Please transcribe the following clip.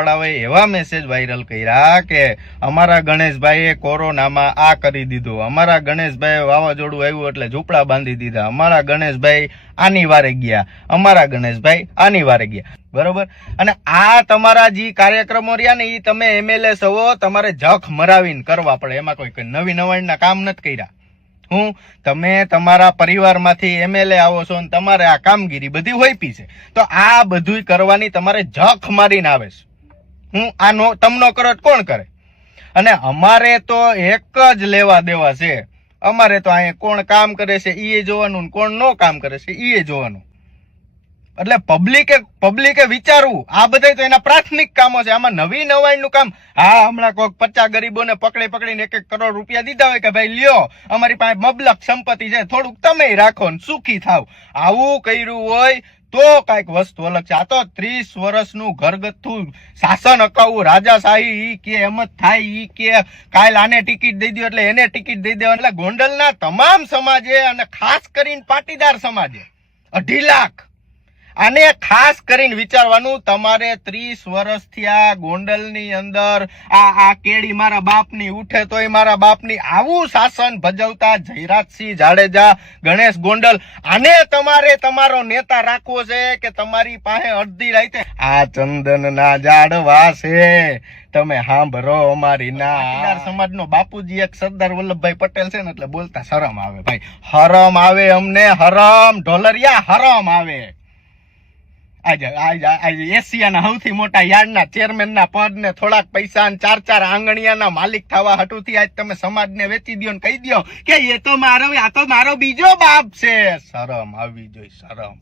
વાળાઓએ એવા message viral કર્યા કે અમારા ગણેશભાઈએ કોરોનામાં આ કરી દીધું. અમારા ગણેશભાઈ વાવાઝોડું આવ્યું એટલે ઝૂંપડા બાંધી દીધા. અમારા ગણેશભાઈ આની વારે ગયા. અમારા ગણેશભાઈ આની વારે ગયા. બરોબર? અને આ તમારા જે કાર્યક્રમો રહ્યા ને એ તમે એમએલએ સવો તમારે જખ મરાવીને કરવા પડે. એમાં કોઈ નવી નવાણના કામ નથી કર્યા. હું, તમે તમારા પરિવારમાંથી એમએલએ આવો છો ને, તમારે આ કામગીરી બધી હોઈપી છે. તો આ બધુંય કરવાની તમારે જખ મારીને આવે છે. હું આનો તમનો કરો કોણ કરે? અને અમારે તો એક જ લેવા દેવા છે. અમારે તો અહીંયા કોણ કામ કરે છે એ જોવાનું કોણ નો કામ કરે છે એ જોવાનું. એટલે પબ્લિકે પબ્લિકે વિચારવું. આ બધા તો એના પ્રાથમિક કામો છે. આમાં નવી નવાઈનું કામ, હા, હમણાં કોઈક પચાસ ગરીબોને પકડી પકડીને એક એક કરોડ રૂપિયા દીધા હોય કે ભાઈ લ્યો, અમારી પાસે મબલક સંપત્તિ છે, થોડુંક તમે રાખો ને સુખી થાવ. આવું કર્યું હોય તો કાંઈક વસ્તુ અલગ છે. આ તો ત્રીસ વર્ષનું ઘરગથ્થું શાસન અકાવું. રાજાશાહી ઈ કે એમ જ થાય, ઈ કે કાલ આને ટિકિટ દઈ દો એટલે એને ટિકિટ દઈ દેવા એટલે ગોંડલના તમામ સમાજે અને ખાસ કરીને પાટીદાર સમાજે અઢી લાખ આને ખાસ કરીને વિચારવાનું, તમારે ત્રીસ વર્ષથી આ ગોંડલની અંદર, આ આ કેડી મારા બાપની ઉઠે તોય મારા બાપની આવું શાસન ભજવતા જયરાજસિંહ જાડેજા, ગણેશ ગોંડલ, આને તમારે તમારો નેતા રાખવો છે કે તમારી પાસે અડધી રાતે આ ચંદન ના જાડવા છે. તમે સાંભળો અમારી ના. સમાજનો બાપુજી એક સરદાર વલ્લભભાઈ પટેલ છે ને, એટલે બોલતા શરમ આવે, ભાઈ. હરમ આવે અમને, હરમ, ઢોલરિયા, હરમ આવે. એશિયાના સૌથી મોટા યાર્ડના ચેરમેનના પદ ને થોડાક પૈસા ચાર ચાર આંગણિયાના માલિક થવા હટુથી આજ તમે સમાજને વેચી દો ને કહી દો કે એ તો મારો, આ તો મારો બીજો બાપ છે. શરમ આવી જોઈ, શરમ.